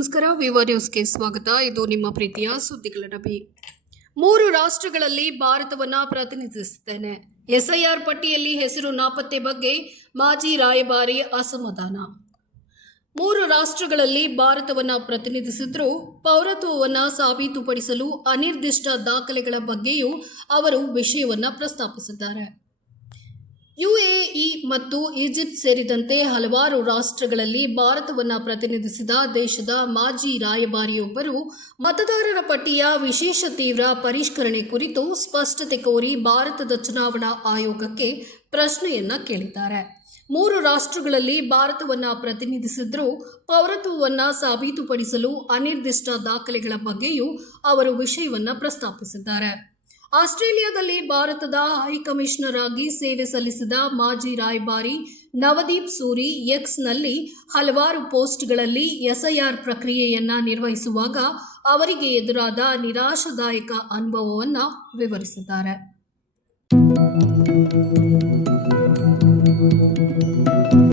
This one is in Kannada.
ನಮಸ್ಕಾರ. ವಿವೋ ನ್ಯೂಸ್ಗೆ ಸ್ವಾಗತ. ಇದು ನಿಮ್ಮ ಪ್ರೀತಿಯ ಸುದ್ದಿಗಳ ಡಬ್ಬಿ. 3 ರಾಷ್ಟ್ರಗಳಲ್ಲಿ ಭಾರತವನ್ನು ಪ್ರತಿನಿಧಿಸುತ್ತೇನೆ. ಎಸ್ಐಆರ್ ಪಟ್ಟಿಯಲ್ಲಿ ಹೆಸರು ನಾಪತ್ತೆ ಬಗ್ಗೆ ಮಾಜಿ ರಾಯಭಾರಿ ಅಸಮಾಧಾನ. 3 ರಾಷ್ಟ್ರಗಳಲ್ಲಿ ಭಾರತವನ್ನು ಪ್ರತಿನಿಧಿಸಿದ್ರೂ ಪೌರತ್ವವನ್ನು ಸಾಬೀತುಪಡಿಸಲು ಅನಿರ್ದಿಷ್ಟ ದಾಖಲೆಗಳ ಬಗ್ಗೆಯೂ ಅವರು ವಿಷಯವನ್ನು ಪ್ರಸ್ತಾಪಿಸಿದ್ದಾರೆ. ಯುಎಇ ಮತ್ತು ಈಜಿಪ್ಟ್ ಸೇರಿದಂತೆ ಹಲವಾರು ರಾಷ್ಟ್ರಗಳಲ್ಲಿ ಭಾರತವನ್ನು ಪ್ರತಿನಿಧಿಸಿದ ದೇಶದ ಮಾಜಿ ರಾಯಭಾರಿಯೊಬ್ಬರು ಮತದಾರರ ಪಟ್ಟಿಯ ವಿಶೇಷ ತೀವ್ರ ಪರಿಷ್ಕರಣೆ ಕುರಿತು ಸ್ಪಷ್ಟತೆ ಕೋರಿ ಭಾರತದ ಚುನಾವಣಾ ಆಯೋಗಕ್ಕೆ ಪ್ರಶ್ನೆಯನ್ನ ಕೇಳಿದ್ದಾರೆ. 3 ರಾಷ್ಟ್ರಗಳಲ್ಲಿ ಭಾರತವನ್ನು ಪ್ರತಿನಿಧಿಸಿದ್ರೂ ಪೌರತ್ವವನ್ನು ಸಾಬೀತುಪಡಿಸಲು ಅನಿರ್ದಿಷ್ಟ ದಾಖಲೆಗಳ ಬಗ್ಗೆಯೂ ಅವರು ವಿಷಯವನ್ನು ಪ್ರಸ್ತಾಪಿಸಿದ್ದಾರೆ. ಆಸ್ಟ್ರೇಲಿಯಾದಲ್ಲಿ ಭಾರತದ ಹೈಕಮಿಷನರ್ ಆಗಿ ಸೇವೆ ಸಲ್ಲಿಸಿದ ಮಾಜಿ ರಾಯಭಾರಿ ನವದೀಪ್ ಸೂರಿ ಎಕ್ಸ್ನಲ್ಲಿ ಹಲವಾರು ಪೋಸ್ಟ್ಗಳಲ್ಲಿ ಎಸ್ಐಆರ್ ಪ್ರಕ್ರಿಯೆಯನ್ನು ನಿರ್ವಹಿಸುವಾಗ ಅವರಿಗೆ ಎದುರಾದ ನಿರಾಶಾದಾಯಕ ಅನುಭವವನ್ನು ವಿವರಿಸಿದ್ದಾರೆ.